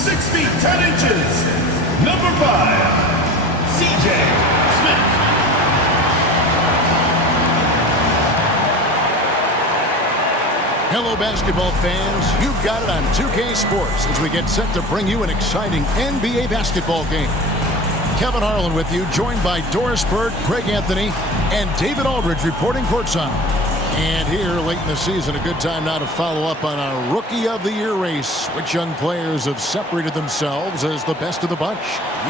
6 feet 10 inches, number 5, C.J. Smith. Hello, basketball fans. You've got it on 2K Sports as we get set to bring you an exciting NBA basketball game. Kevin Harlan with you, joined by Doris Bird, Craig Anthony, and David Aldridge reporting courtside. And here, late in the season, a good time now to follow up on our Rookie of the Year race. Which young players have separated themselves as the best of the bunch?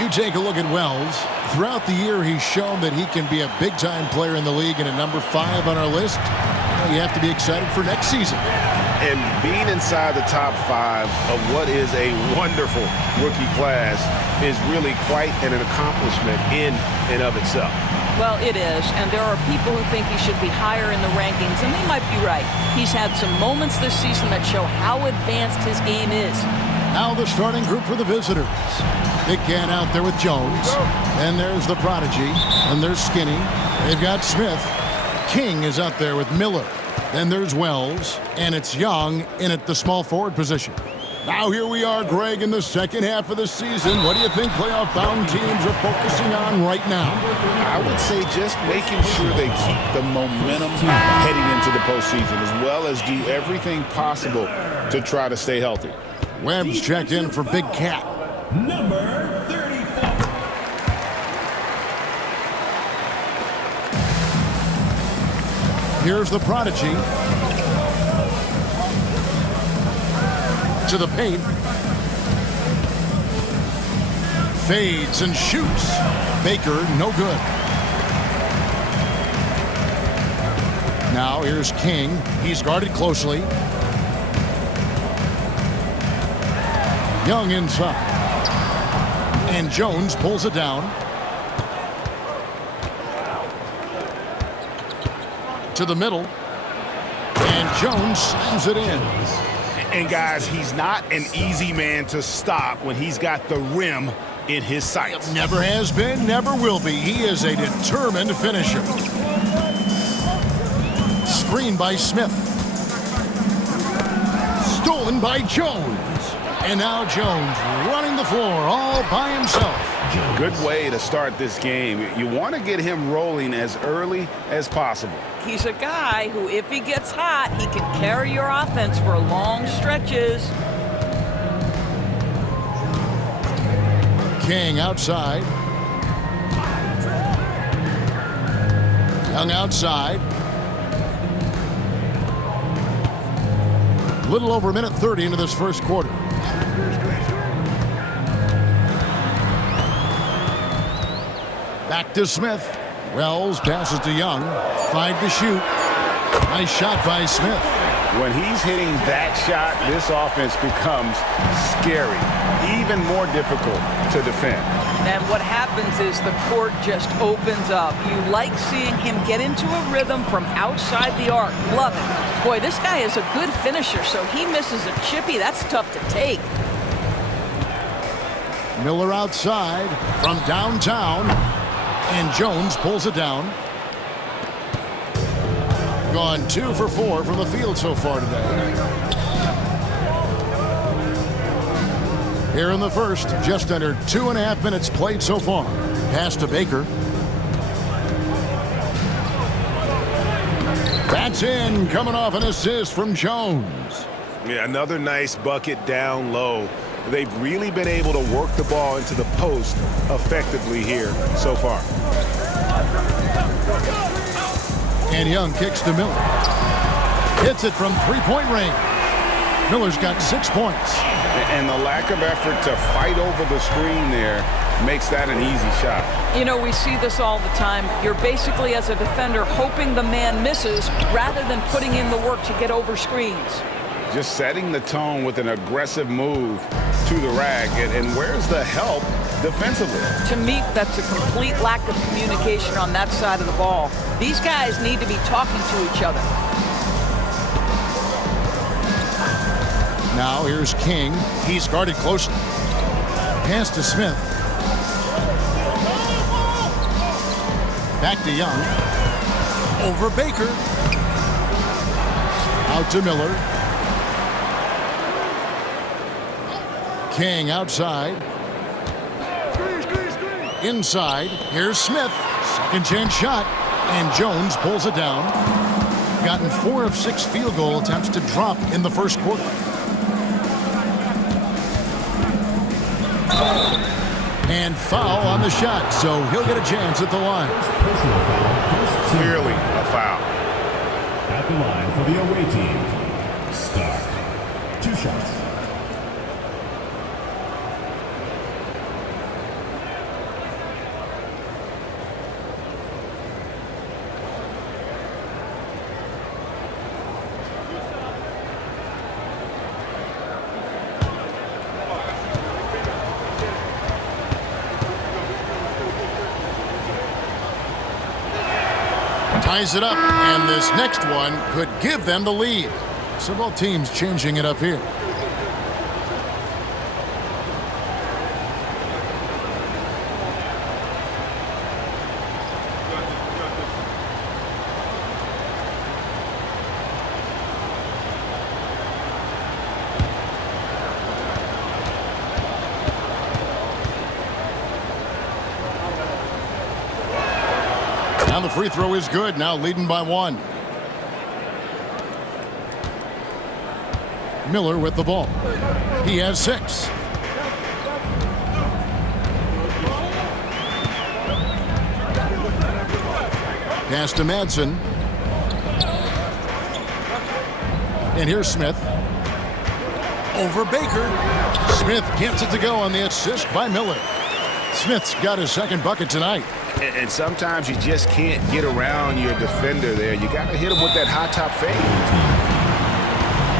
You take a look at Wells. Throughout the year, he's shown that he can be a big-time player in the league and a number 5 on our list. You have to be excited for next season. And being inside the top 5 of what is a wonderful rookie class is really quite an accomplishment in and of itself. Well, it is, and there are people who think he should be higher in the rankings, and they might be right. He's had some moments this season that show how advanced his game is. Now the starting group for the visitors. Big Can out there with Jones. Then there's the Prodigy, and there's Skinny. They've got Smith. King is out there with Miller. Then there's Wells, and it's Young in at the small forward position. Now here we are, Greg, in the second half of the season. What do you think playoff-bound teams are focusing on right now? I would say just making sure they keep the momentum heading into the postseason, as well as do everything possible to try to stay healthy. Webb's checked in for Big Cat. Number 34. Here's the Prodigy. To the paint. Fades and shoots. Baker, no good. Now here's King. He's guarded closely. Young inside. And Jones pulls it down. To the middle. And Jones slams it in. And guys, he's not an easy man to stop when he's got the rim in his sights. Never has been, never will be. He is a determined finisher. Screen by Smith. Stolen by Jones. And now Jones running the floor all by himself. Good way to start this game. You want to get him rolling as early as possible. He's a guy who, if he gets hot, he can carry your offense for long stretches. King outside. Young outside. Little over a minute 30 into this first quarter. Back to Smith. Wells passes to Young. 5 to shoot. Nice shot by Smith. When he's hitting that shot, this offense becomes scary, even more difficult to defend. And what happens is the court just opens up. You like seeing him get into a rhythm from outside the arc. Love it. Boy, this guy is a good finisher, so he misses a chippy. That's tough to take. Miller outside from downtown. And Jones pulls it down. Gone 2 for 4 from the field so far today. Here in the first, just under 2.5 minutes played so far. Pass to Baker. That's in, coming off an assist from Jones. Yeah, another nice bucket down low. They've really been able to work the ball into the post effectively here so far. And Young kicks to Miller. Hits it from three-point range. Miller's got 6 points. And the lack of effort to fight over the screen there makes that an easy shot. You know, we see this all the time. You're basically, as a defender, hoping the man misses rather than putting in the work to get over screens. Just setting the tone with an aggressive move to the rack. And where's the help defensively? To me, that's a complete lack of communication on that side of the ball. These guys need to be talking to each other. Now here's King. He's guarded closely. Pass to Smith. Back to Young. Over Baker. Out to Miller. King outside. Inside. Here's Smith. Second chance shot. And Jones pulls it down. Gotten 4 of 6 field goal attempts to drop in the first quarter. And foul on the shot, so he'll get a chance at the line. Clearly a foul. At the line for the away team. Start. 2 shots. Ties it up, and this next one could give them the lead. So both teams changing it up here. Now the free throw is good, now leading by 1. Miller with the ball. He has 6. Pass to Madsen. And here's Smith. Over Baker. Smith gets it to go on the assist by Miller. Smith's got his second bucket tonight. And sometimes you just can't get around your defender there. You got to hit him with that high top fade.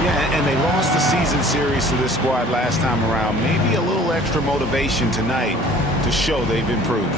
Yeah, and they lost the season series to this squad last time around. Maybe a little extra motivation tonight to show they've improved.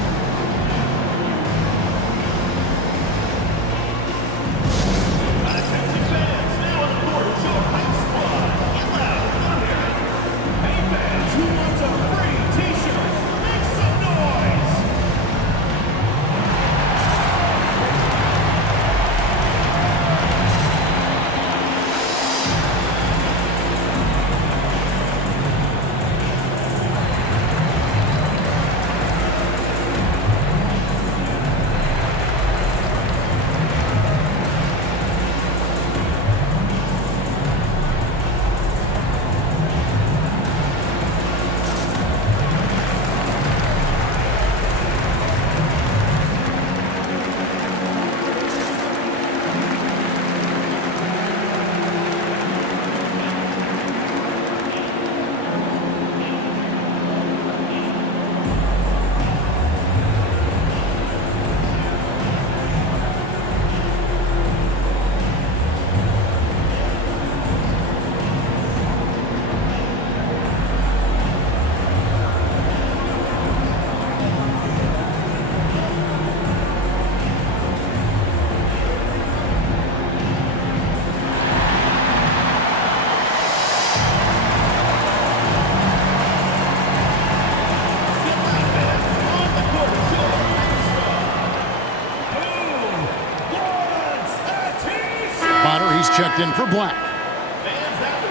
Checked in for Black.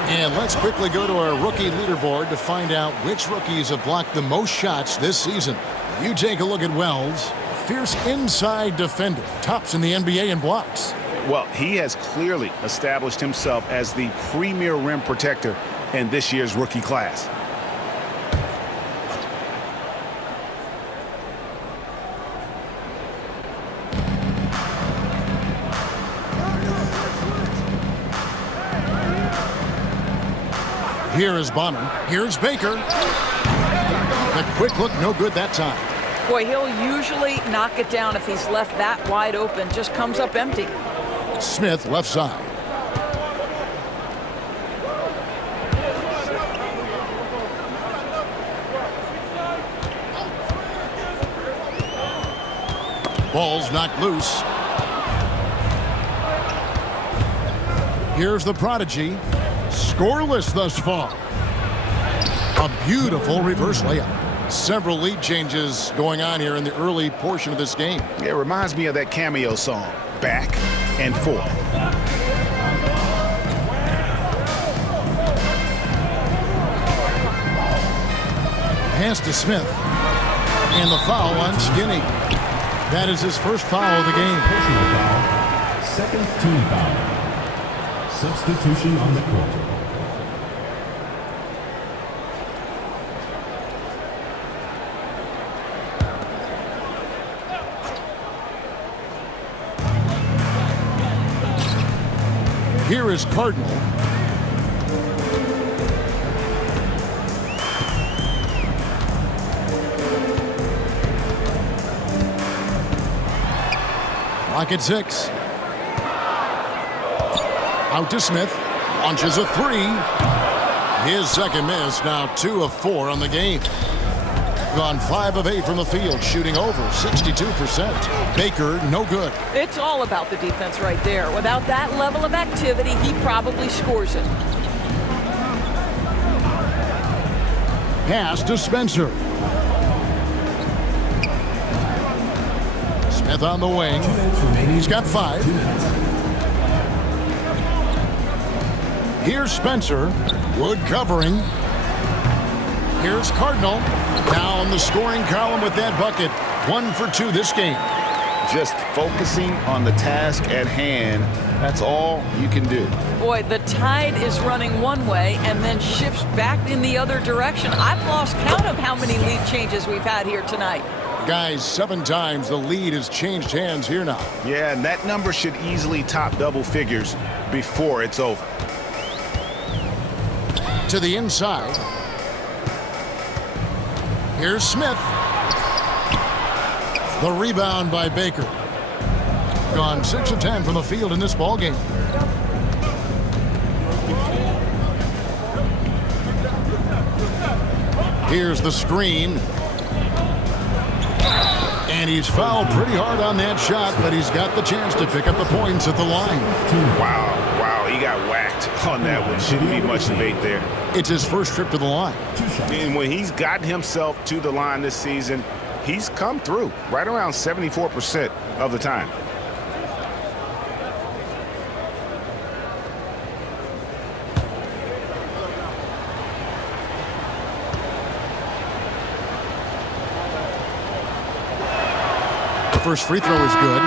And let's quickly go to our rookie leaderboard to find out which rookies have blocked the most shots this season. You take a look at Wells, a fierce inside defender, tops in the NBA in blocks. Well, he has clearly established himself as the premier rim protector in this year's rookie class. Here is Bonner. Here's Baker. The quick look, no good that time. Boy, he'll usually knock it down if he's left that wide open. Just comes up empty. Smith left side. Ball's knocked loose. Here's the prodigy. Scoreless thus far. A beautiful reverse layup. Several lead changes going on here in the early portion of this game. It reminds me of that Cameo song, Back and Forth. pass to Smith. And the foul on Skinny. That is his first foul of the game. Personal foul. Second team foul. Substitution on the court. Here is Cardinal. Clock at 6. Out to Smith. Launches a 3. His second miss. Now 2 of 4 on the game. Gone 5 of 8 from the field, shooting over 62%. Baker, no good. It's all about the defense right there. Without that level of activity, he probably scores it. Pass to Spencer. Smith on the wing. He's got 5. Here's Spencer. Wood covering. Here's Cardinal. Down the scoring column with that bucket. 1 for 2 this game. Just focusing on the task at hand. That's all you can do. Boy, the tide is running one way and then shifts back in the other direction. I've lost count of how many lead changes we've had here tonight. Guys, 7 times the lead has changed hands here now. Yeah, and that number should easily top double figures before it's over. To the inside. Here's Smith. The rebound by Baker. Gone 6 of 10 from the field in this ballgame. Here's the screen. And he's fouled pretty hard on that shot, but he's got the chance to pick up the points at the line. Wow, he got whacked on that one. Shouldn't be much debate there. It's his first trip to the line. And when he's gotten himself to the line this season, he's come through right around 74% of the time. First free throw is good.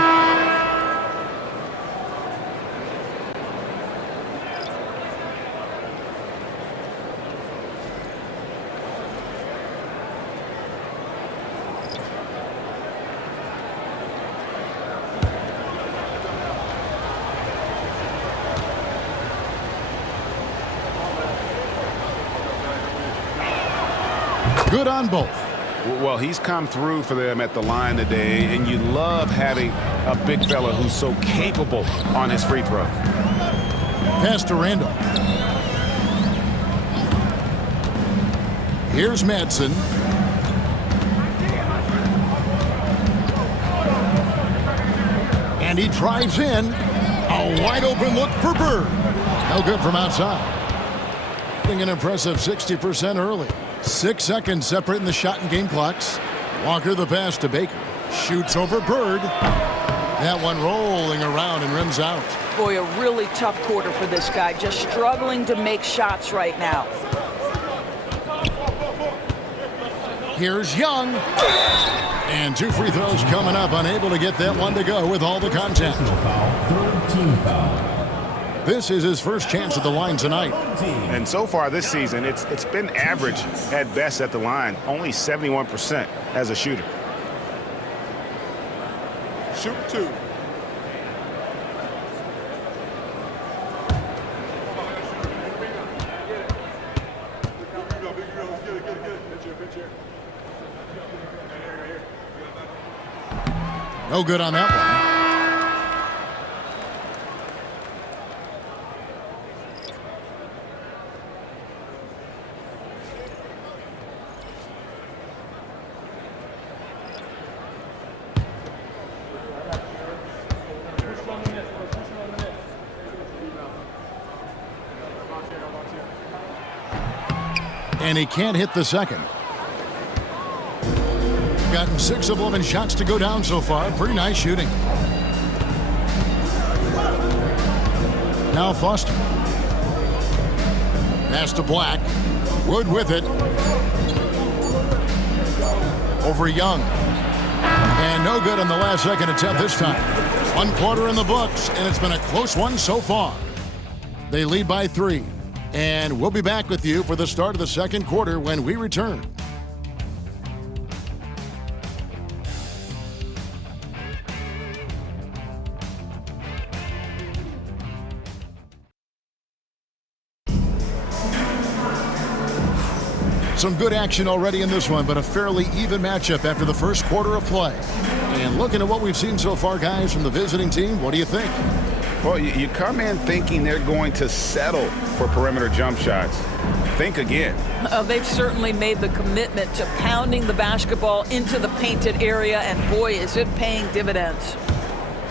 Good on both. Well, he's come through for them at the line today, and you love having a big fella who's so capable on his free throw. Pass to Randall. Here's Madsen. And he drives in. A wide open look for Bird. No good from outside. Getting an impressive 60% early. 6 seconds separating the shot and game clocks. Walker the pass to Baker. Shoots over Bird. That one rolling around and rims out. Boy, a really tough quarter for this guy. Just struggling to make shots right now. Here's Young. And 2 free throws coming up. Unable to get that one to go with all the contact. Third team foul. This is his first chance at the line tonight. And so far this season, it's been average at best at the line. Only 71% as a shooter. Shoot 2. No good on that one. And he can't hit the second. Gotten 6 of 11 shots to go down so far. Pretty nice shooting. Now Foster. Pass to Black. Wood with it. over Young. And no good on the last second attempt this time. 1 quarter in the books, and it's been a close one so far. They lead by 3. And we'll be back with you for the start of the second quarter when we return. Some good action already in this one, but a fairly even matchup after the first quarter of play. And looking at what we've seen so far, guys, from the visiting team, what do you think? Well, you come in thinking they're going to settle for perimeter jump shots. Think again. They've certainly made the commitment to pounding the basketball into the painted area, and boy, is it paying dividends.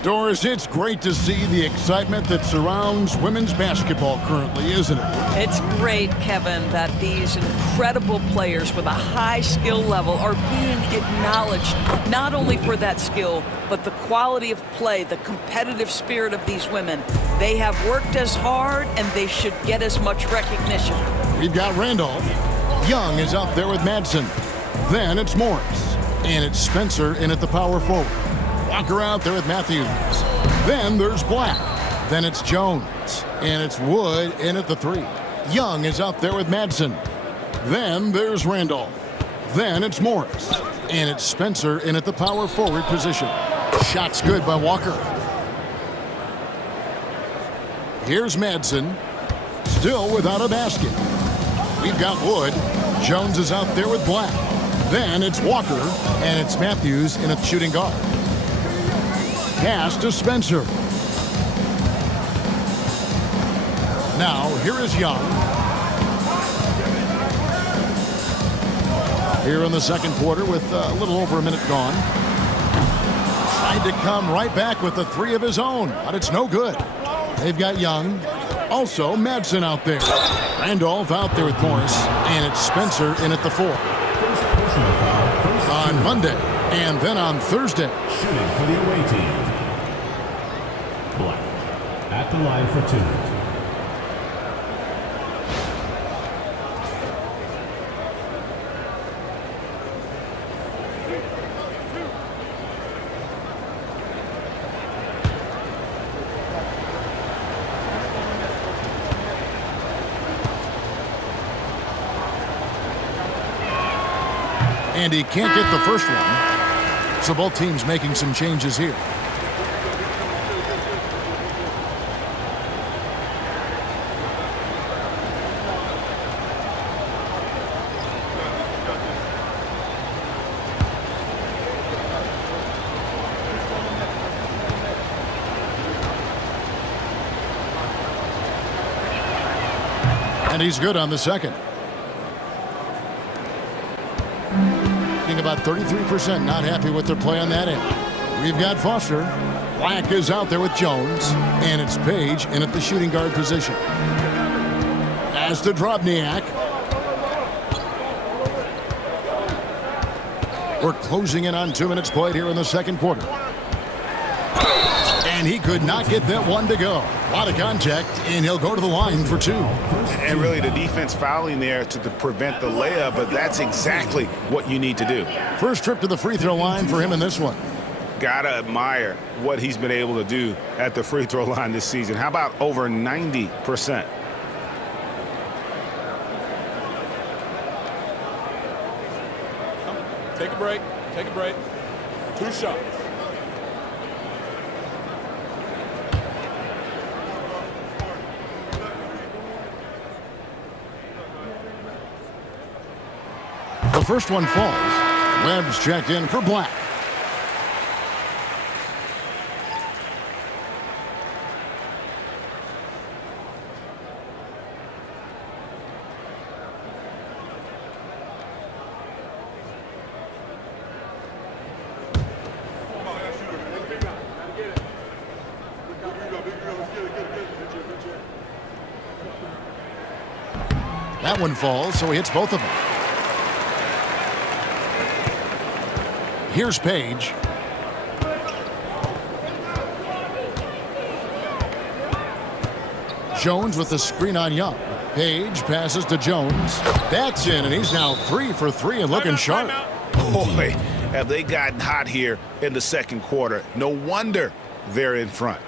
Doris, it's great to see the excitement that surrounds women's basketball currently, isn't it? It's great, Kevin, that these incredible players with a high skill level are being acknowledged not only for that skill, but the quality of play, the competitive spirit of these women. They have worked as hard, and they should get as much recognition. We've got Randolph. Young is up there with Madsen. Then it's Morris. And it's Spencer in at the power forward. Walker out there with Matthews. Then there's Black. Then it's Jones. And it's Wood in at the 3. Young is up there with Madsen. Then there's Randolph. Then it's Morris. And it's Spencer in at the power forward position. Shot's good by Walker. Here's Madsen. Still without a basket. We've got Wood. Jones is out there with Black. Then it's Walker. And it's Matthews in at the shooting guard. Pass to Spencer. Now, here is Young. Here in the second quarter with a little over a minute gone. Tried to come right back with the 3 of his own, but it's no good. They've got Young. Also, Madsen out there. Randolph out there with Morris. And it's Spencer in at the 4. On Monday, and then on Thursday. Shooting for the away team. Black at the line for 2. And he can't get the first one. So both teams making some changes here. And he's good on the second. About 33%, not happy with their play on that end. We've got Foster. Black is out there with Jones. And it's Page in at the shooting guard position. As to Drobniak. We're closing in on 2 minutes played here in the second quarter. And he could not get that one to go. A lot of contact, and he'll go to the line for 2. And really the defense fouling there to prevent the layup, but that's exactly what you need to do. First trip to the free throw line for him in this one. Gotta admire what he's been able to do at the free throw line this season. How about over 90%? Take a break. Take a break. 2 shots. The first one falls. Webb's checked in for Black. That one falls, so he hits both of them. Here's Page. Jones with the screen on Young. Page passes to Jones. That's in, and he's now 3 for 3 and looking sharp. Boy, have they gotten hot here in the second quarter. No wonder they're in front.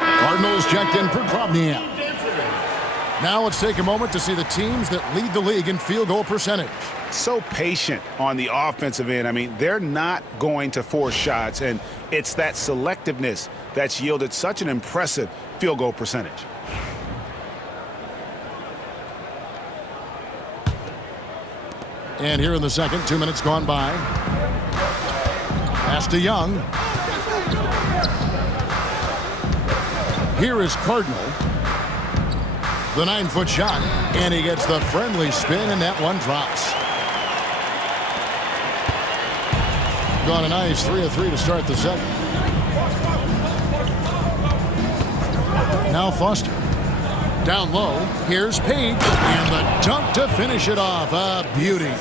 Cardinals checked in for Drobny. Now let's take a moment to see the teams that lead the league in field goal percentage. So patient on the offensive end. I mean, they're not going to force shots, and it's that selectiveness that's yielded such an impressive field goal percentage. And here in the second, 2 minutes gone by. Pass to Young. Here is Cardinal. The 9-foot shot, and he gets the friendly spin, and that one drops. Gone a nice 3 of 3 to start the second. Now Foster. Down low, here's Page, and the dunk to finish it off. A beauty.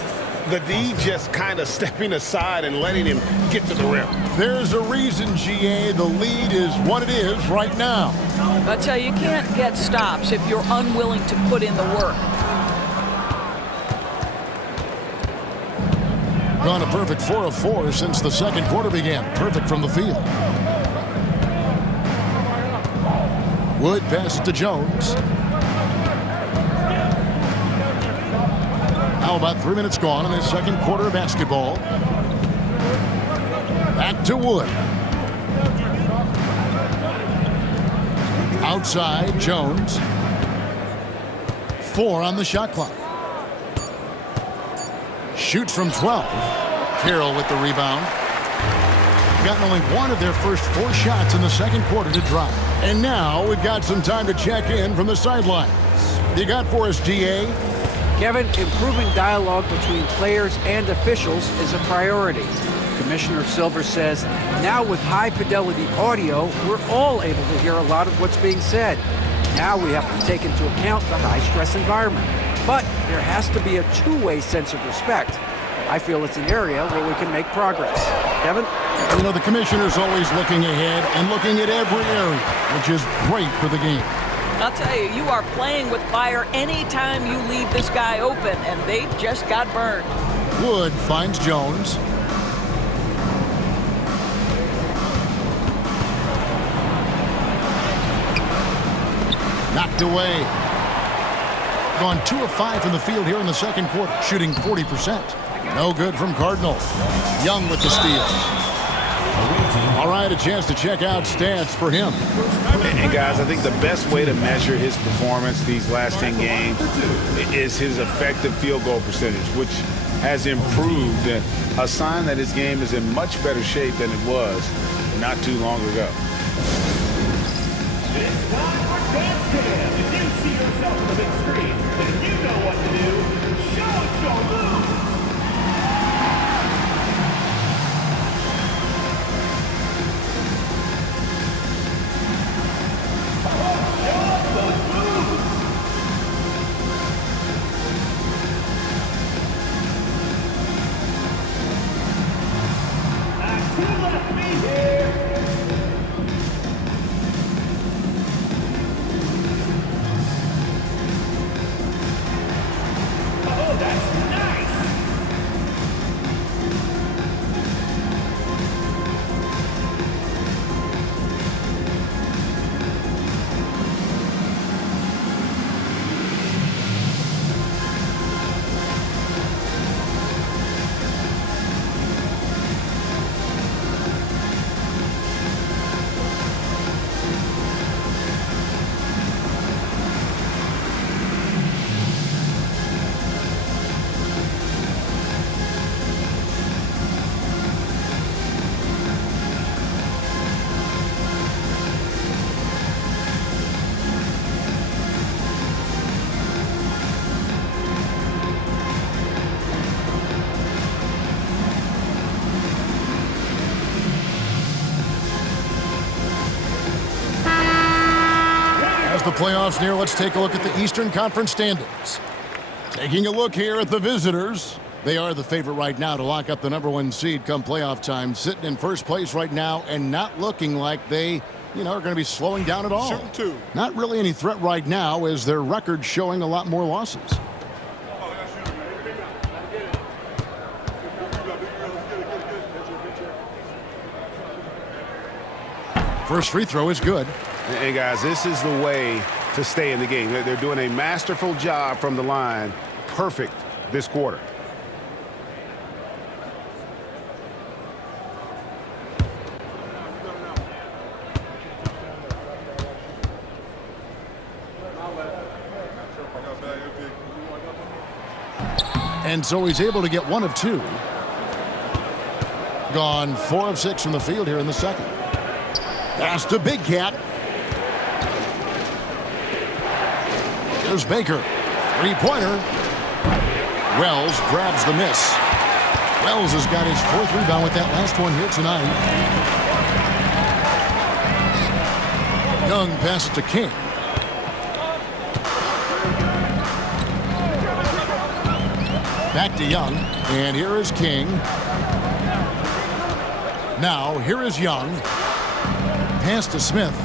The D just kind of stepping aside and letting him get to the rim. There's a reason, GA, the lead is what it is right now. I tell you, you can't get stops if you're unwilling to put in the work. Gone a perfect 4 of 4 since the second quarter began. Perfect from the field. Wood passes to Jones. How about 3 minutes gone in the second quarter of basketball? Back to Wood. Outside, Jones. 4 on the shot clock. Shoots from 12. Carroll with the rebound. Gotten only one of their first 4 shots in the second quarter to drop. And now we've got some time to check in from the sidelines. You got for us, DA? Kevin, improving dialogue between players and officials is a priority. Commissioner Silver says, now with high-fidelity audio, we're all able to hear a lot of what's being said. Now we have to take into account the high-stress environment. But there has to be a two-way sense of respect. I feel it's an area where we can make progress. Kevin? You know, the commissioner's always looking ahead and looking at every area, which is great for the game. I'll tell you, you are playing with fire anytime you leave this guy open, and they just got burned. Wood finds Jones. Knocked away. Gone 2 of 5 from the field here in the second quarter, shooting 40%. No good from Cardinal. Young with the steal. All right, a chance to check out stats for him. And guys, I think the best way to measure his performance these last 10 games is his effective field goal percentage, which has improved, a sign that his game is in much better shape than it was not too long ago. It's time for Dance Cam. If you see yourself on the big screen, then you know what to do. Show us your moves. not be here. Oh, that's nice. As the playoffs near, let's take a look at the Eastern Conference standings. Taking a look here at the visitors. They are the favorite right now to lock up the #1 seed come playoff time, sitting in first place right now and not looking like they, are going to be slowing down at all. Shooting two. Not really any threat right now as their record showing a lot more losses. First free throw is good. And guys, this is the way to stay in the game. They're doing a masterful job from the line. Perfect this quarter. And so he's able to get 1 of 2. Gone 4 of 6 from the field here in the second. Pass to Big Cat. Here's Baker. Three-pointer. Wells grabs the miss. Wells has got his 4th rebound with that last one here tonight. Young passes to King. Back to Young. And here is King. Now, here is Young. Pass to Smith.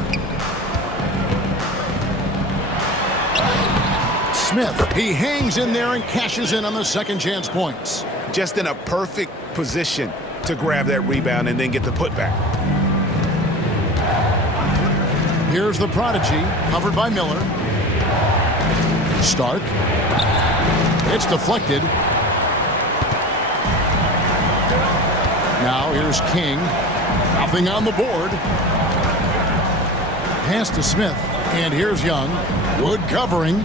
Smith, he hangs in there and cashes in on the second chance points. Just in a perfect position to grab that rebound and then get the putback. Here's the prodigy, covered by Miller. Stark. It's deflected. Now here's King. Nothing on the board. Pass to Smith. And here's Young. Good covering.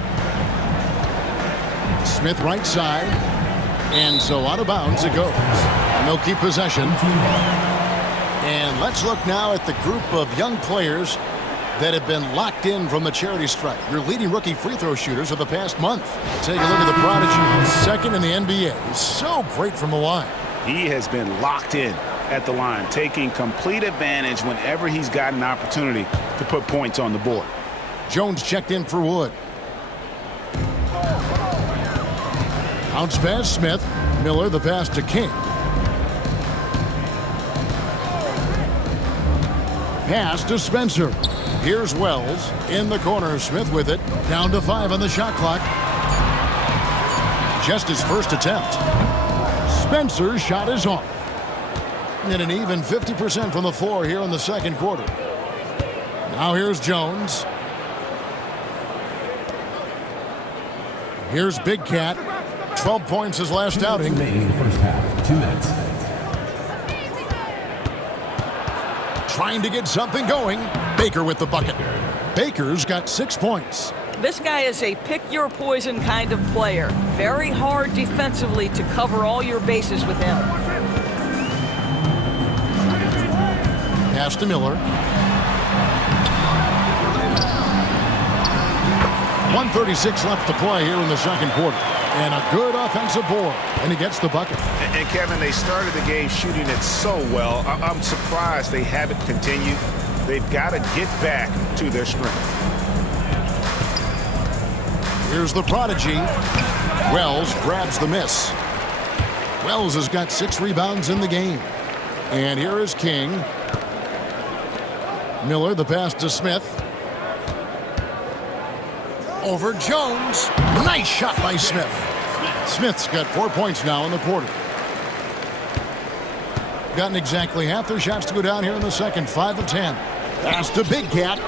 Smith right side. And so out of bounds it goes. And they'll keep possession. And let's look now at the group of young players that have been locked in from the charity stripe. Your leading rookie free throw shooters of the past month. Take a look at the prodigy. Second in the NBA. So great from the line. He has been locked in at the line, taking complete advantage whenever he's got an opportunity to put points on the board. Jones checked in for Wood. Bounce pass, Smith. Miller, the pass to King. Pass to Spencer. Here's Wells in the corner. Smith with it. Down to 5 on the shot clock. Just his first attempt. Spencer's shot is off. And an even 50% from the floor here in the second quarter. Now here's Jones. Here's Big Cat. 12 points his last outing. Remaining first half, 2 minutes. Trying to get something going. Baker with the bucket. Baker's got 6 points. This guy is a pick-your-poison kind of player. Very hard defensively to cover all your bases with him. Pass to Miller. 1:36 left to play here in the second quarter. And a good offensive board. And he gets the bucket. And Kevin, they started the game shooting it so well. I'm surprised they haven't continued. They've got to get back to their strength. Here's the prodigy. Wells grabs the miss. Wells has got 6 rebounds in the game. And here is King. Miller, the pass to Smith. Over Jones. Nice shot by Smith. Smith's got 4 points now in the quarter. Gotten exactly half their shots to go down here in the second. 5 of 10. Pass to Big Cat.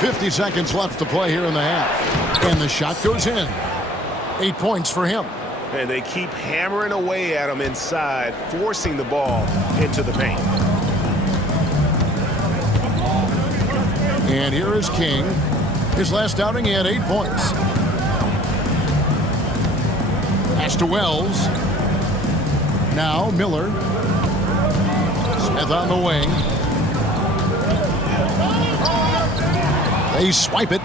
50 seconds left to play here in the half. And the shot goes in. 8 points for him. And they keep hammering away at him inside, forcing the ball into the paint. And here is King. His last outing, he had 8 points. Pass to Wells. Now Miller. Smith on the wing. They swipe it.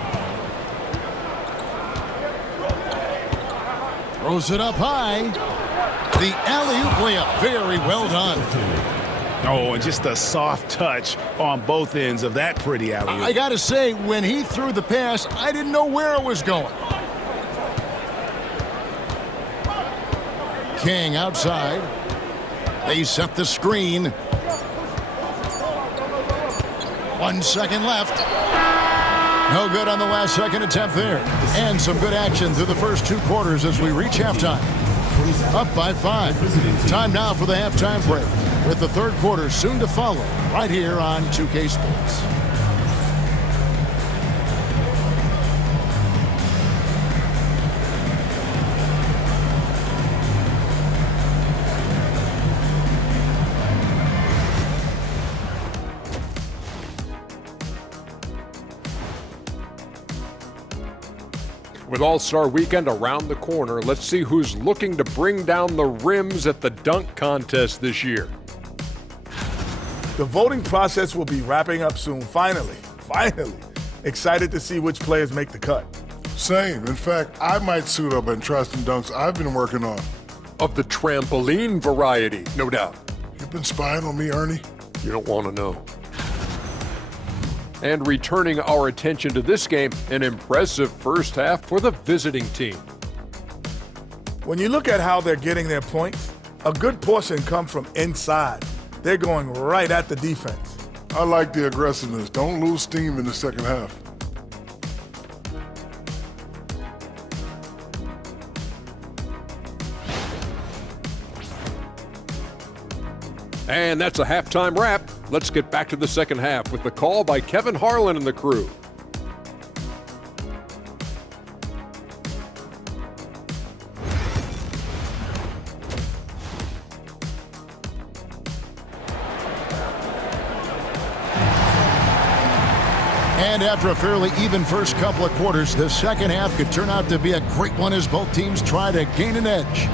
Throws it up high. The alley-oop layup. Very well done. Oh, and just a soft touch on both ends of that pretty alley-oop. I got to say, when he threw the pass, I didn't know where it was going. King outside. They set the screen. 1 second left. No good on the last second attempt there. And some good action through the first 2 quarters as we reach halftime. Up by 5. Time now for the halftime break, with the third quarter soon to follow right here on 2K Sports. With All-Star Weekend around the corner, let's see who's looking to bring down the rims at the dunk contest this year. The voting process will be wrapping up soon. Finally. Excited to see which players make the cut. Same. In fact, I might suit up and try some dunks I've been working on. Of the trampoline variety, no doubt. You've been spying on me, Ernie? You don't want to know. And returning our attention to this game, an impressive first half for the visiting team. When you look at how they're getting their points, a good portion come from inside. They're going right at the defense. I like the aggressiveness. Don't lose steam in the second half. And that's a halftime wrap. Let's get back to the second half with the call by Kevin Harlan and the crew. And after a fairly even first couple of quarters, the second half could turn out to be a great one as both teams try to gain an edge.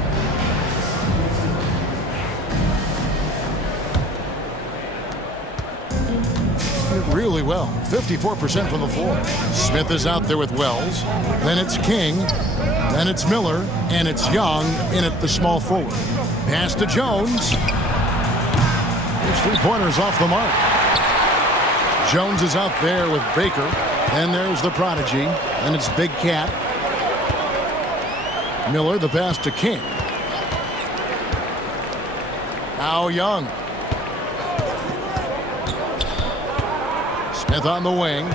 Really well. 54% from the floor. Smith is out there with Wells. Then it's King. Then it's Miller. And it's Young in at the small forward. Pass to Jones. His 3-pointers off the mark. Jones is out there with Baker. Then there's the prodigy. And it's Big Cat. Miller, the pass to King. Now Young. Smith on the wing.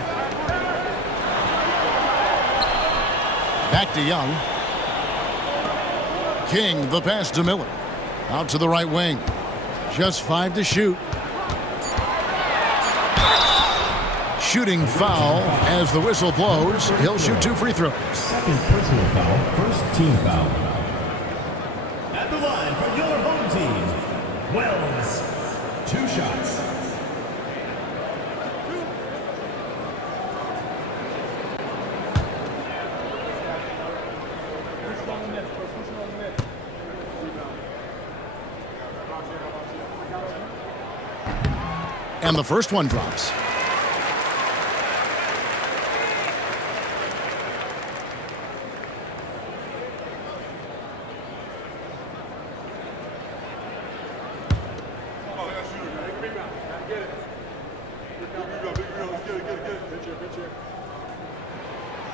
Back to Young. King, the pass to Miller. Out to the right wing. Just 5 to shoot. Shooting foul as the whistle blows. He'll shoot 2 free throws. Second personal foul, first team foul. At the line for your home team, Wells. 2 shots. And the first one drops.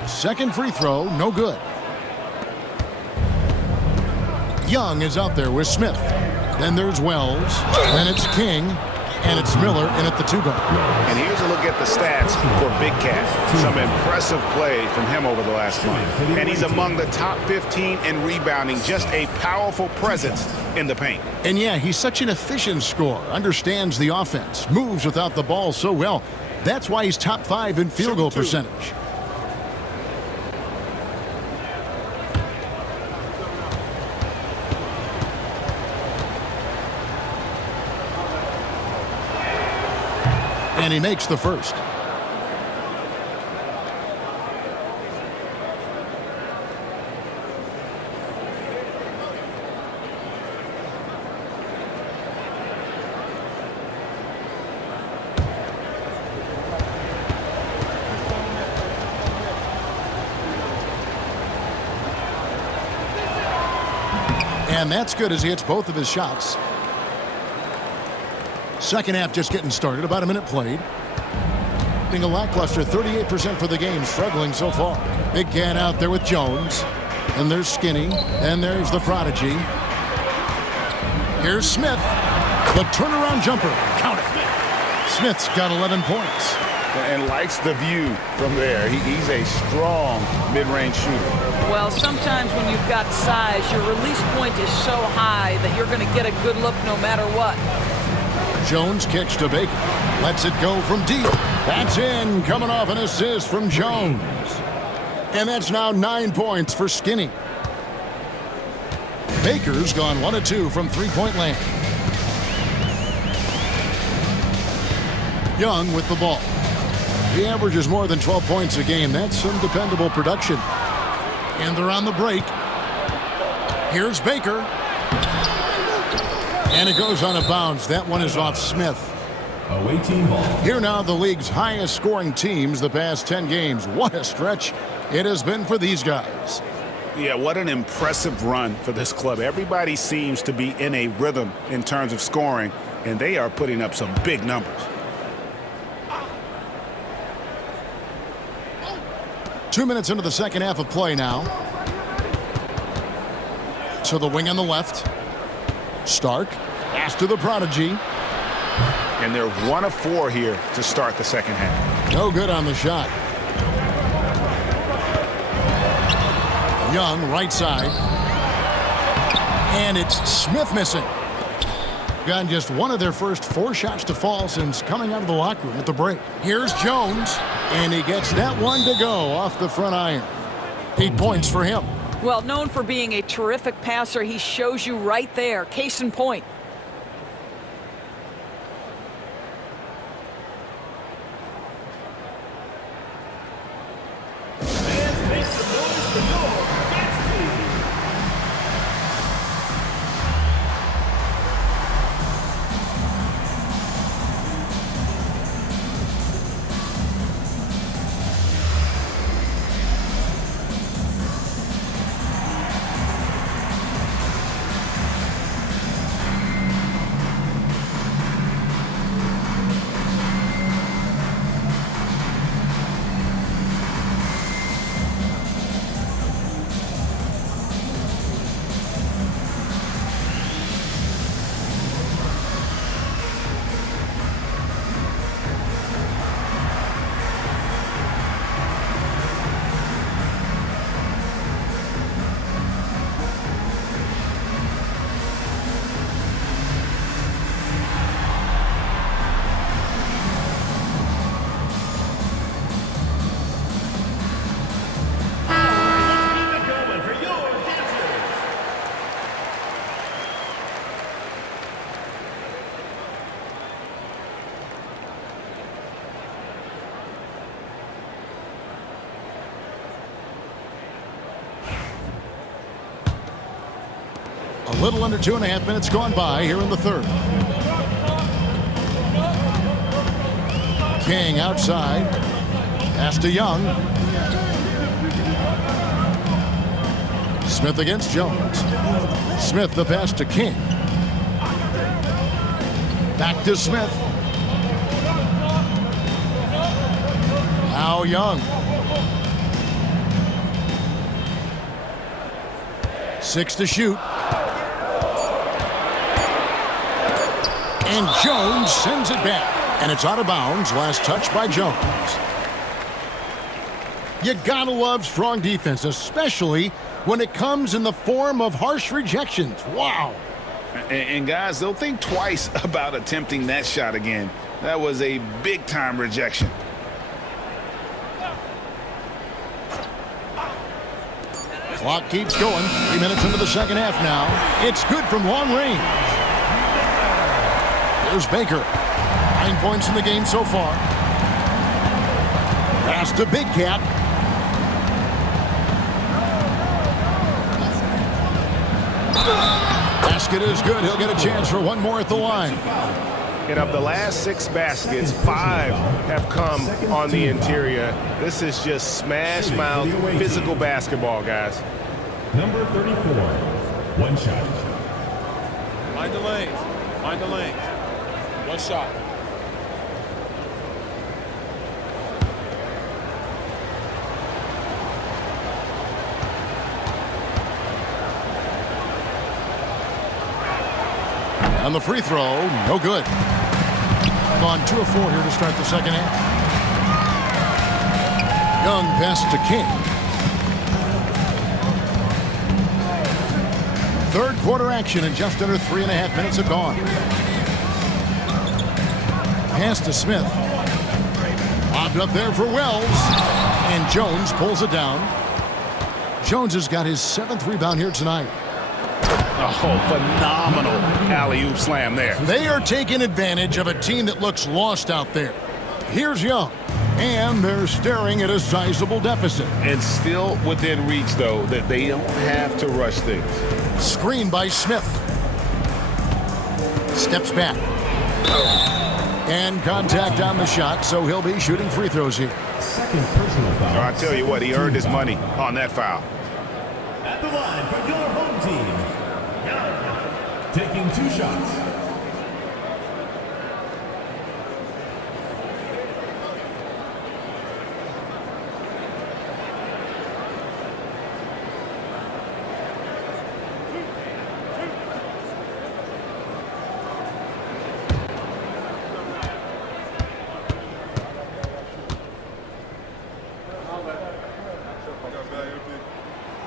Second free throw, no good. Young is out there with Smith. Then there's Wells. Then it's King. And it's Miller in at the 2 guard. And here's a look at the stats for Big Cat. Some impressive play from him over the last month. And he's among the top 15 in rebounding. Just a powerful presence in the paint. And yeah, he's such an efficient scorer. Understands the offense. Moves without the ball so well. That's why he's top 5 in field goal percentage. And he makes the first. And that's good as he hits both of his shots. Second half just getting started, about a minute played. Being a lackluster 38% for the game, struggling so far. Big Cat out there with Jones. And there's Skinny. And there's the prodigy. Here's Smith. The turnaround jumper. Count it. Smith's got 11 points. And likes the view from there. He's a strong mid-range shooter. Well, sometimes when you've got size, your release point is so high that you're going to get a good look no matter what. Jones kicks to Baker. Lets it go from deep. That's in, coming off an assist from Jones. And that's now 9 points for Skinny. Baker's gone 1 of 2 from three-point land. Young with the ball. He averages more than 12 points a game. That's some dependable production. And they're on the break. Here's Baker. And it goes on a bounce. That one is off Smith. Away team ball. Here now the league's highest scoring teams the past 10 games. What a stretch it has been for these guys. Yeah, what an impressive run for this club. Everybody seems to be in a rhythm in terms of scoring, and they are putting up some big numbers. 2 minutes into the second half of play now. To the wing on the left. Stark. Pass to the prodigy. And they're 1 of 4 here to start the second half. No good on the shot. Young, right side. And it's Smith missing. Gotten just 1 of their first 4 shots to fall since coming out of the locker room at the break. Here's Jones. And he gets that one to go off the front iron. 8 points for him. Well, known for being a terrific passer, he shows you right there. Case in point. And make some noise for your Cats team. A little under 2.5 minutes gone by here in the third. King outside. Pass to Young. Smith against Jones. Smith the pass to King. Back to Smith. Now Young. 6 to shoot. And Jones sends it back. And it's out of bounds. Last touch by Jones. You gotta love strong defense, especially when it comes in the form of harsh rejections. Wow. And guys, they'll think twice about attempting that shot again. That was a big-time rejection. Clock keeps going. 3 minutes into the second half now. It's good from long range. There's Baker. 9 points in the game so far. Pass to Big Cat. Basket is good. He'll get a chance for one more at the line. And of the last 6 baskets, 5 have come on the interior. This is just smash mouth physical basketball, guys. Number 34, one shot. Mind the lanes. Mind the lanes. One shot. On the free throw, no good. On 2 of 4 here to start the second half. Young pass to King. Third quarter action and just under 3.5 minutes have gone. Pass to Smith. Lobbed up there for Wells. And Jones pulls it down. Jones has got his 7th rebound here tonight. Oh, phenomenal alley-oop slam there. They are taking advantage of a team that looks lost out there. Here's Young, and they're staring at a sizable deficit. And still within reach, though, that they don't have to rush things. Screen by Smith. Steps back. And contact on the shot, so he'll be shooting free throws here. Second personal foul. I tell you what, he earned his money on that foul. At the line for your home team, Taking 2 shots.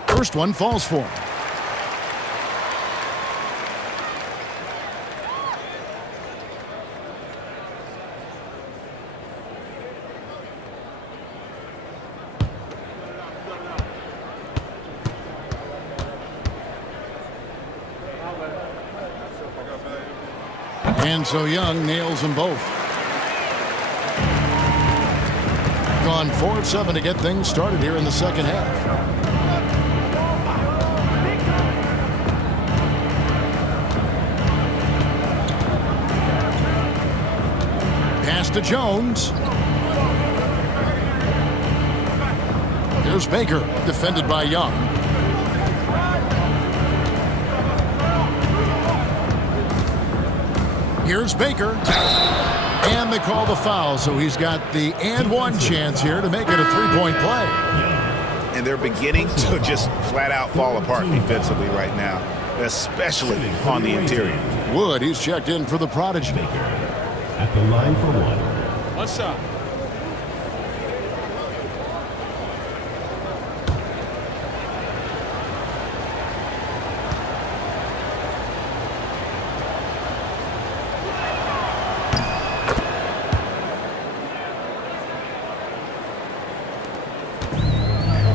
First one falls for him. And so Young nails them both. Gone 4 of 7 to get things started here in the second half. Pass to Jones. Here's Baker, defended by Young. Here's Baker. And they call the foul, so he's got the and one chance here to make it a 3-point play. And they're beginning to just flat out fall apart defensively right now, especially on the interior. Wood, he's checked in for the Prodigy. At the line for one. One shot.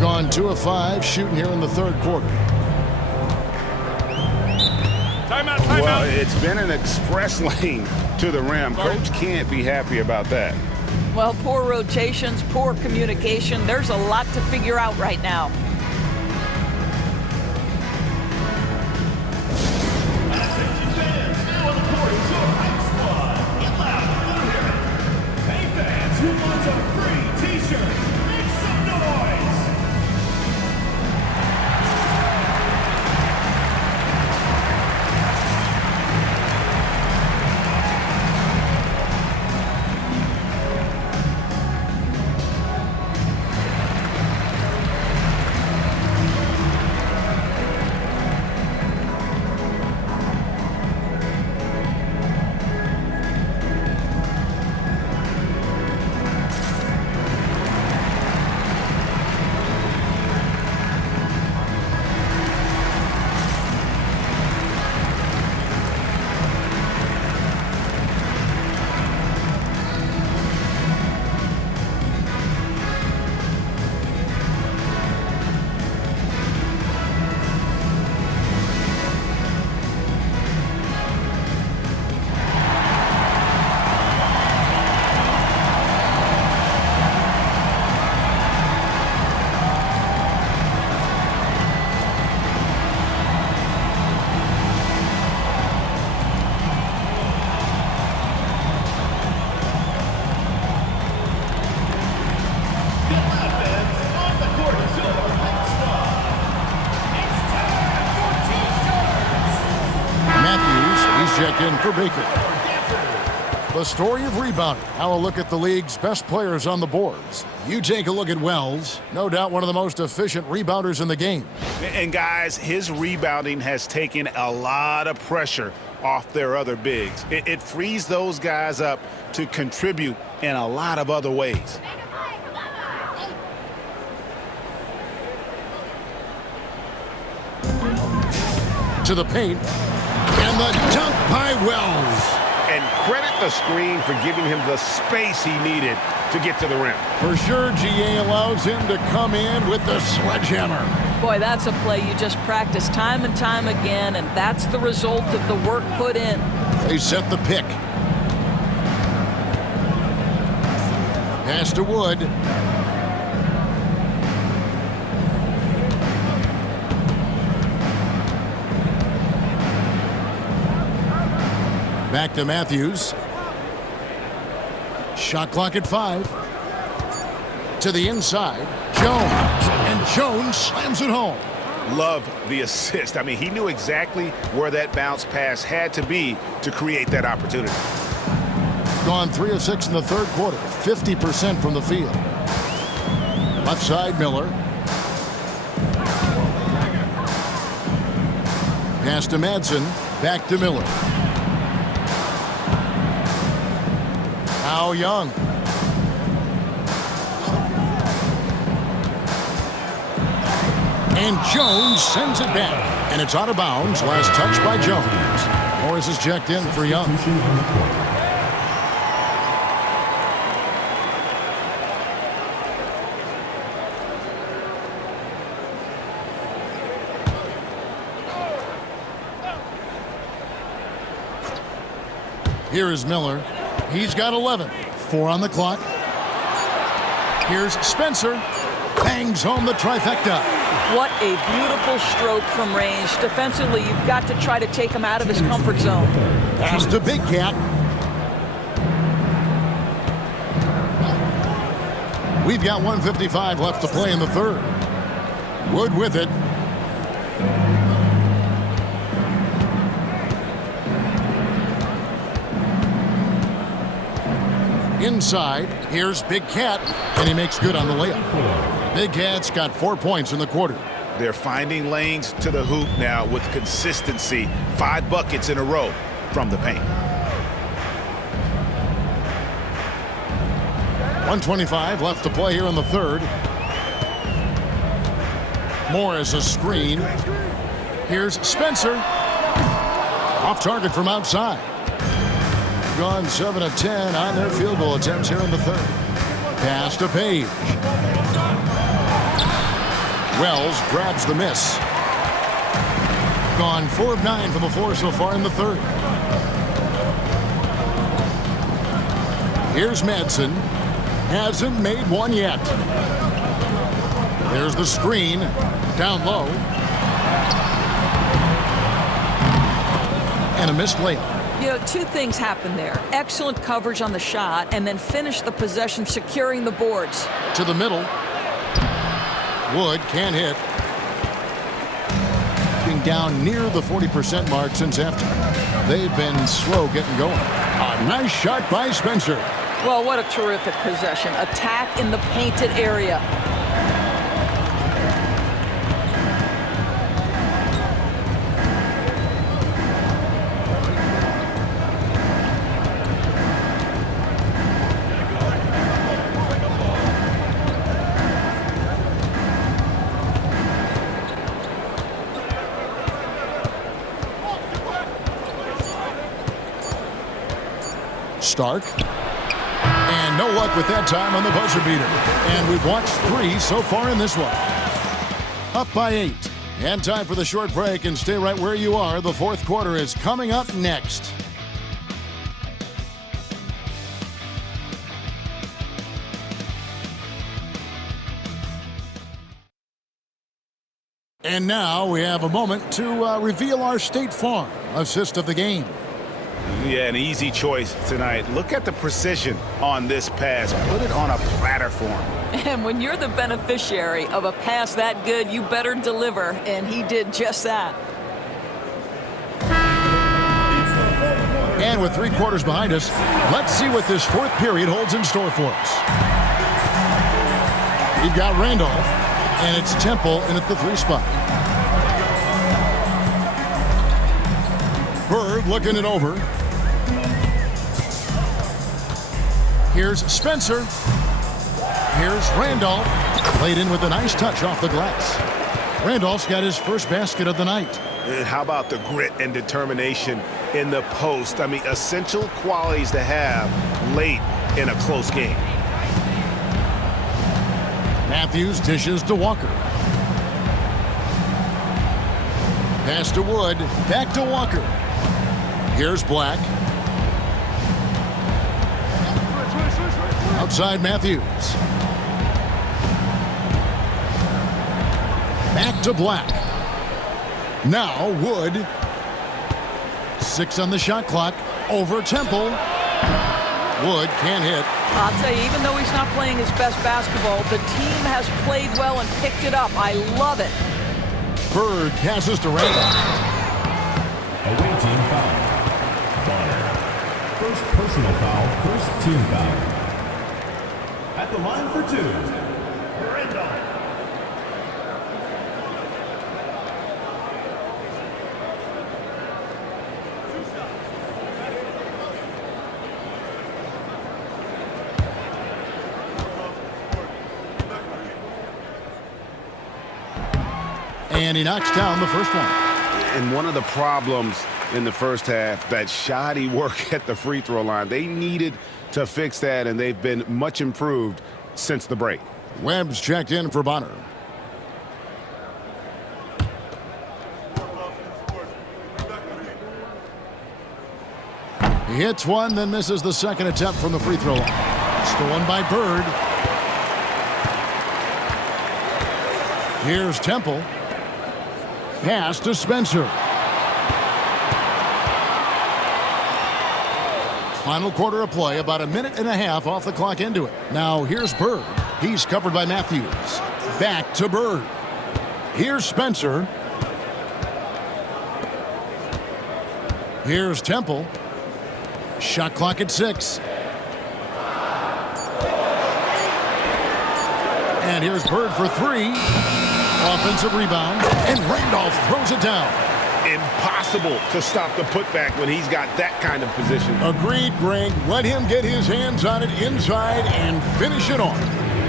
Gone 2 of 5, shooting here in the third quarter. Timeout, timeout. Well, it's been an express lane to the rim. Coach can't be happy about that. Well, poor rotations, poor communication. There's a lot to figure out right now. attention fans, now on the court is your hype squad. Get loud, let hear it. Hey fans, who wants a free t-shirt? Make some noise! checked in for Baker. The story of rebounding. Now a look at the league's best players on the boards. You take a look at Wells, no doubt one of the most efficient rebounders in the game. And guys, his rebounding has taken a lot of pressure off their other bigs. It frees those guys up to contribute in a lot of other ways. To the paint, and the dunk by Wells. And credit the screen for giving him the space he needed to get to the rim. For sure, GA allows him to come in with the sledgehammer. Boy, that's a play you just practice time and time again, and that's the result of the work put in. They set the pick. Pass to Wood. Back to Matthews. Shot clock at 5. To the inside. Jones. And Jones slams it home. Love the assist. I mean, he knew exactly where that bounce pass had to be to create that opportunity. Gone 3 of 6 in the third quarter. 50% from the field. Left side, Miller. Pass to Madsen. Back to Miller. Now Young. And Jones sends it back. And it's out of bounds. Last touch by Jones. Morris is checked in for Young. Here is Miller. He's got 11. 4 on the clock. Here's Spencer. Bangs home the trifecta. What a beautiful stroke from range. Defensively, you've got to try to take him out of his comfort zone. Pass to Big Cat. We've got 1:55 left to play in the third. Wood with it. Inside, here's Big Cat, and he makes good on the layup. Big Cat's got 4 points in the quarter. They're finding lanes to the hoop now with consistency. 5 buckets in a row from the paint. 1:25 left to play here in the third. Morris a screen. Here's Spencer. Off target from outside. Gone 7 of 10 on their field goal attempts here in the third. Pass to Page. Wells grabs the miss. Gone 4 of 9 from the floor so far in the third. Here's Madsen. Hasn't made one yet. There's the screen. Down low. And a missed layup. You know, 2 things happened there. Excellent coverage on the shot, and then finish the possession securing the boards. To the middle. Wood can't hit. Being down near the 40% mark since after. They've been slow getting going. A nice shot by Spencer. Well, what a terrific possession. Attack in the painted area. Stark. And no luck with that time on the buzzer beater. And we've watched 3 so far in this one. Up by 8. And time for the short break, and stay right where you are. The fourth quarter is coming up next. And now we have a moment to reveal our State Farm assist of the game. Yeah, an easy choice tonight. Look at the precision on this pass. Put it on a platter for him. And when you're the beneficiary of a pass that good, you better deliver, and he did just that. It's the And with 3 quarters behind us, let's see what this 4th period holds in store for us. We've got Randolph, and it's Temple in at the 3 spot. Bird looking it over. Here's Spencer. Here's Randolph. Played in with a nice touch off the glass. Randolph's got his first basket of the night. How about the grit and determination in the post? I mean, essential qualities to have late in a close game. Matthews dishes to Walker. Pass to Wood. Back to Walker. Here's Black. Outside Matthews. Back to Black. Now Wood. 6 on the shot clock. Over Temple. Wood can't hit. I'll tell you, even though he's not playing his best basketball, the team has played well and picked it up. I love it. Bird passes to Randolph. Away team foul. Bonner. First personal foul, first team foul. At the line for 2. Randolph. And he knocks down the first one. And one of the problems in the first half, that shoddy work at the free throw line. They needed to fix that, and they've been much improved since the break. Webb's checked in for Bonner. He hits one, then misses the second attempt from the free throw line. Stolen by Bird. Here's Temple. Pass to Spencer. Final quarter of play, about a minute and a half off the clock into it. Now here's Bird. He's covered by Matthews. Back to Bird. Here's Spencer. Here's Temple. Shot clock at 6. And here's Bird for 3. Offensive rebound, and Randolph throws it down. Impossible to stop the putback when he's got that kind of position. Agreed, Greg. Let him get his hands on it inside and finish it off.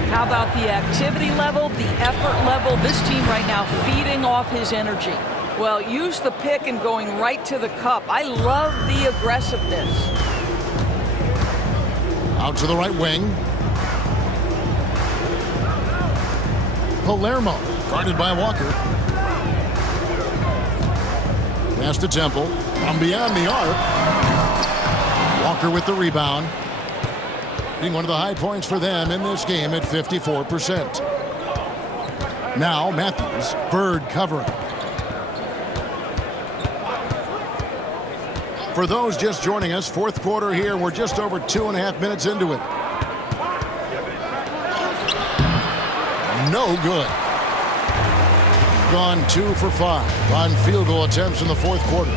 How about the activity level, the effort level? This team right now feeding off his energy. Well, use the pick and going right to the cup. I love the aggressiveness. Out to the right wing. Palermo, guarded by Walker. Pass to Temple. From beyond the arc. Walker with the rebound. Being one of the high points for them in this game at 54%. Now Matthews. Bird covering. For those just joining us, 4th quarter here. We're just over 2.5 minutes into it. No good. Gone 2 for 5 on field goal attempts in the 4th quarter.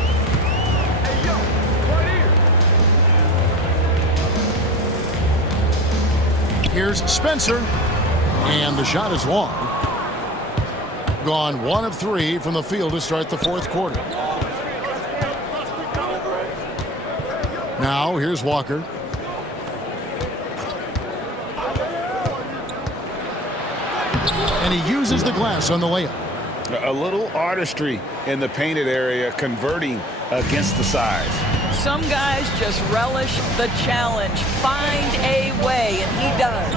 Here's Spencer. And the shot is long. Gone 1 of 3 from the field to start the 4th quarter. Now here's Walker. And he uses the glass on the layup. A little artistry in the painted area, converting against the size. Some guys just relish the challenge. Find a way, and he does.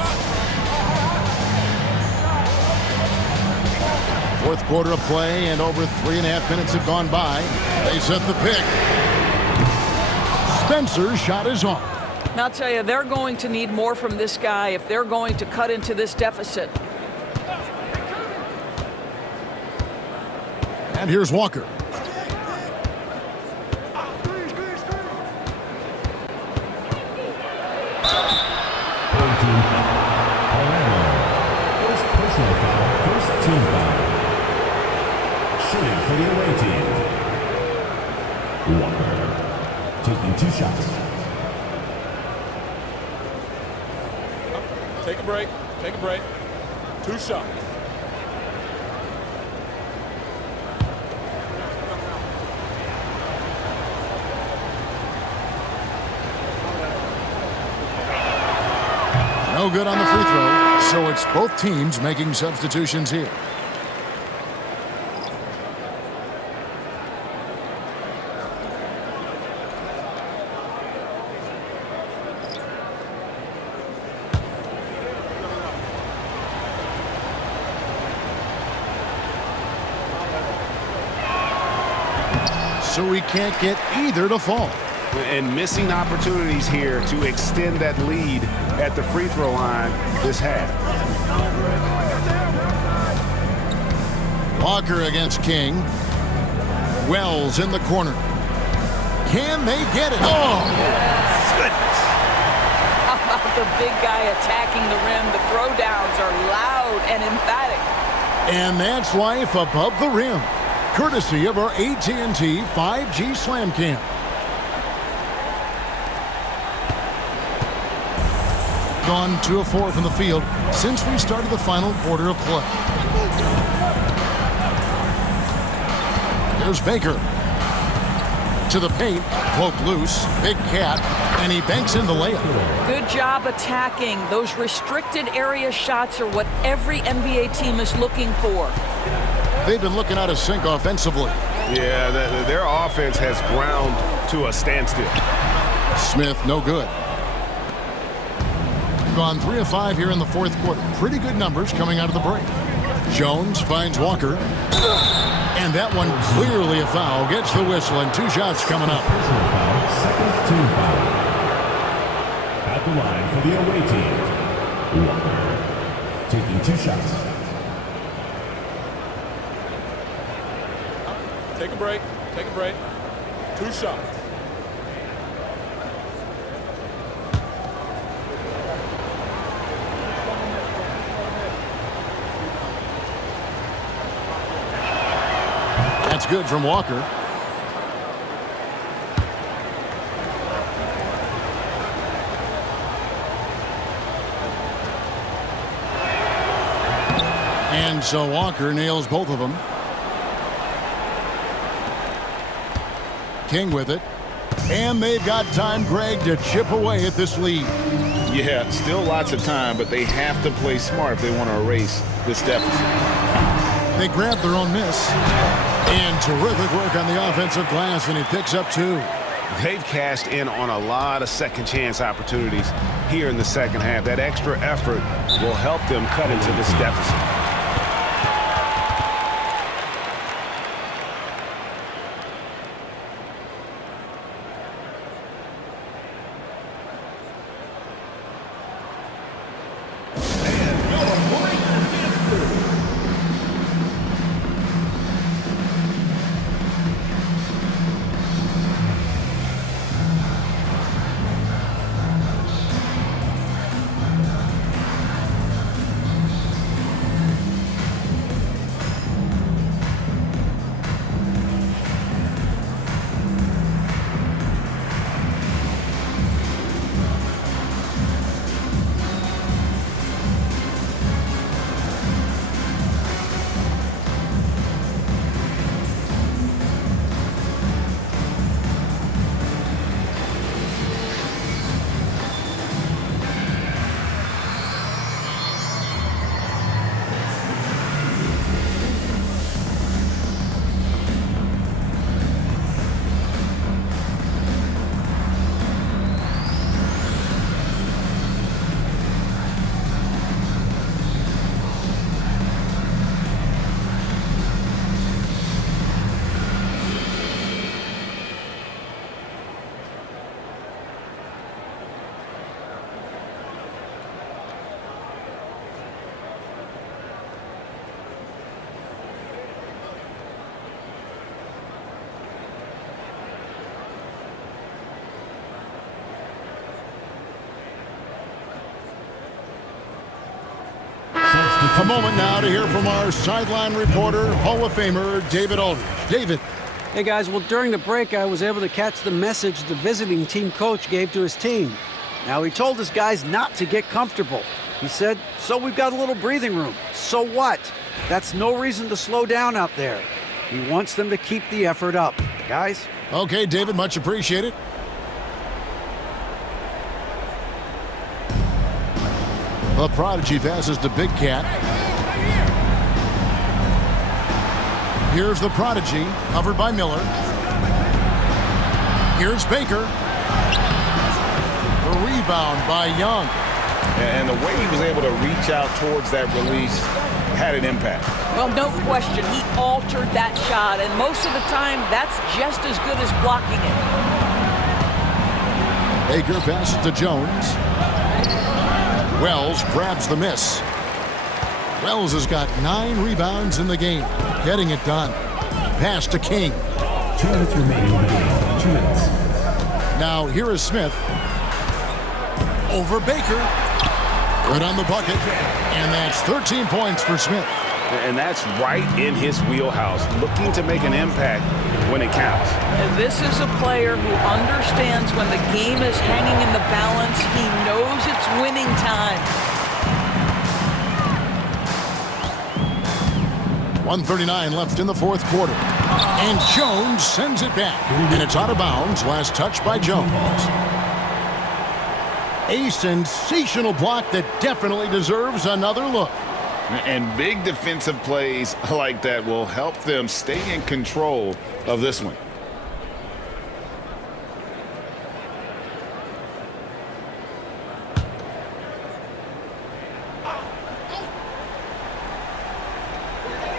4th quarter of play, and over 3.5 minutes have gone by. They set the pick. Spencer's shot is off. And I'll tell you, they're going to need more from this guy if they're going to cut into this deficit. And here's Walker. First personal foul, first team foul. Shooting for the away team. Walker. taking 2 shots. Take a break. Take a break. 2 shots. No good on the free throw, so it's both teams making substitutions here. So we can't get either to fall. And missing opportunities here to extend that lead at the free throw line this half. Walker against King. Wells in the corner. Can they get it? Oh, goodness. How about the big guy attacking the rim? The throwdowns are loud and emphatic. And that's life above the rim, courtesy of our AT&T 5G Slam Cam. Gone 2 of 4 from the field since we started the final quarter of play. There's Baker. To the paint, poke loose, big cat, and he banks in the layup. Good job attacking. Those restricted area shots are what every NBA team is looking for. They've been looking out of sync offensively. Yeah, their offense has ground to a standstill. Smith, no good. Gone 3 of 5 here in the fourth quarter. Pretty good numbers coming out of the break. Jones finds Walker. And that one clearly a foul. Gets the whistle and 2 shots coming up. Personal foul, second team foul. At the line for the away team, Walker, taking 2 shots. Take a break. Take a break. 2 shots. That's good from Walker. And so Walker nails both of them. King with it. And they've got time, Greg, to chip away at this lead. Yeah, still lots of time, but they have to play smart if they want to erase this deficit. They grab their own miss. And terrific work on the offensive glass, and he picks up 2. They've cashed in on a lot of second chance opportunities here in the second half. That extra effort will help them cut into this deficit. A moment now to hear from our sideline reporter, Hall of Famer David Aldridge. David, Hey guys, well during the break I was able to catch the message the visiting team coach gave to his team. Now he told his guys not to get comfortable. He said, so we've got a little breathing room. So what? That's no reason to slow down out there. He wants them to keep the effort up. Guys? Okay, David, much appreciated. The prodigy passes to Big Cat. Here's the prodigy, covered by Miller. Here's Baker. The rebound by Young. And the way he was able to reach out towards that release had an impact. Well, no question. He altered that shot, and most of the time, that's just as good as blocking it. Baker passes to Jones. Wells grabs the miss. Wells has got 9 rebounds in the game, getting it done. Pass to King. 2 minutes remaining in the game. 2 minutes. Now here is Smith. Over Baker. Good on the bucket. And that's 13 points for Smith. And that's right in his wheelhouse, looking to make an impact when it counts. And this is a player who understands when the game is hanging in the balance. He knows it's winning time. 1:39 left in the fourth quarter. And Jones sends it back. And it's out of bounds. Last touch by Jones. A sensational block that definitely deserves another look. And big defensive plays like that will help them stay in control of this one.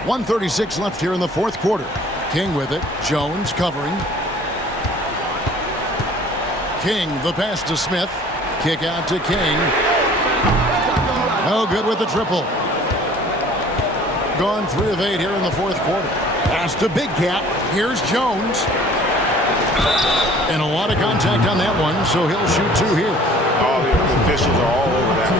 .136 left here in the fourth quarter. King with it. Jones covering. King, the pass to Smith. Kick out to King. No good with the triple. Gone 3 of 8 here in the fourth quarter. Pass to Big Cat. Here's Jones. And a lot of contact on that one, so he'll shoot 2 here. Oh, the officials are all over that.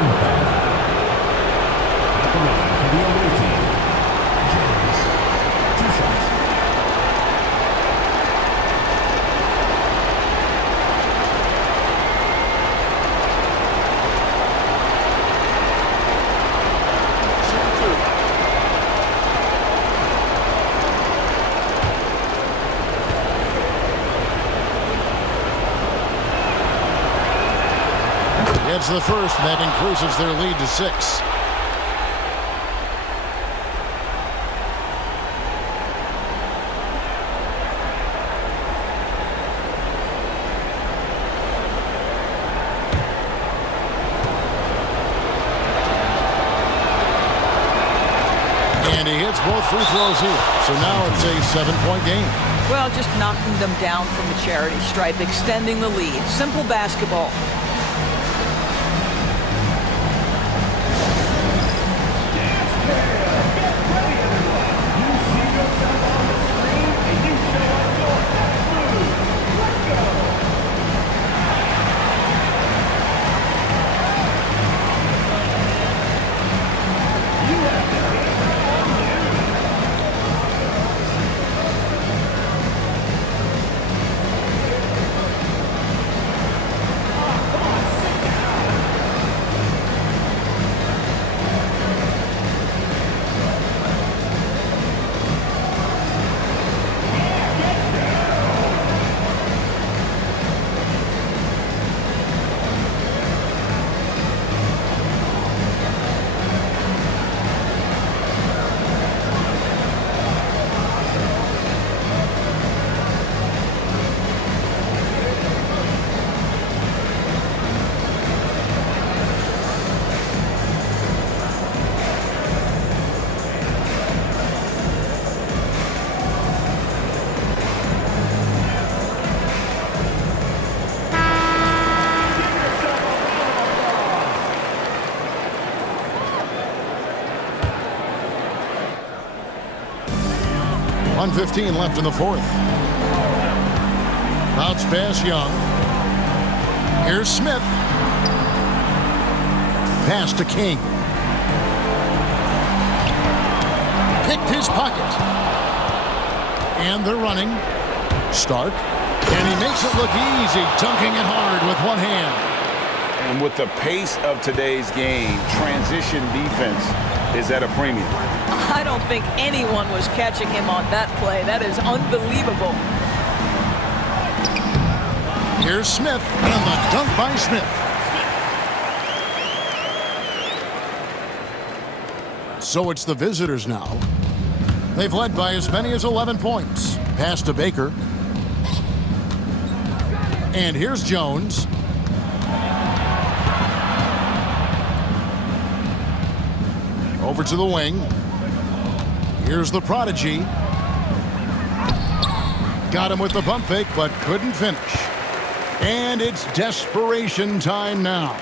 It's the first, and that increases their lead to 6. And he hits both free throws here. So now it's a 7-point game. Well, just knocking them down from the charity stripe, extending the lead. Simple basketball. .115 left in the fourth. Bounce pass Young. Here's Smith. Pass to King. Picked his pocket. And they're running. Stark, and he makes it look easy, dunking it hard with one hand. And with the pace of today's game, transition defense is at a premium. I don't think anyone was catching him on that play. That is unbelievable. Here's Smith, and the dunk by Smith. So it's the visitors now. They've led by as many as 11 points. Pass to Baker. And here's Jones. Over to the wing. Here's the prodigy. Got him with the pump fake, but couldn't finish. And it's desperation time now.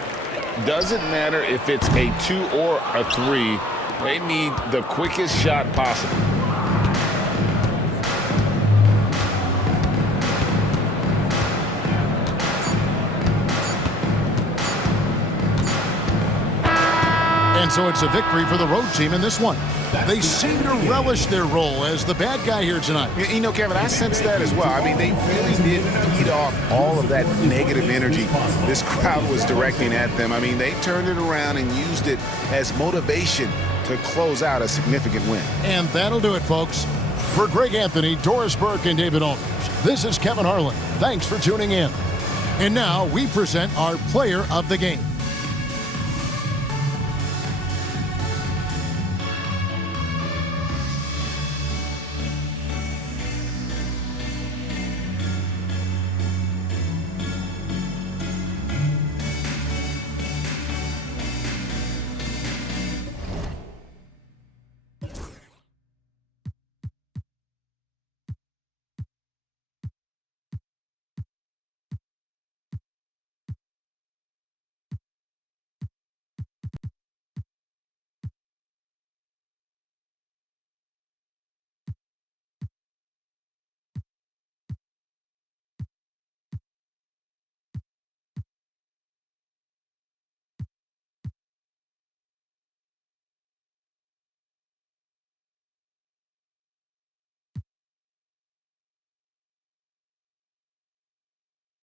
Doesn't matter if it's a 2 or a 3. They need the quickest shot possible. And so it's a victory for the road team in this one. They seem to relish their role as the bad guy here tonight. You know, Kevin, I sense that as well. I mean, they really did feed off all of that negative energy this crowd was directing at them. I mean, they turned it around and used it as motivation to close out a significant win. And that'll do it, folks. For Greg Anthony, Doris Burke, and David Aldridge, this is Kevin Harlan. Thanks for tuning in. And now we present our player of the game.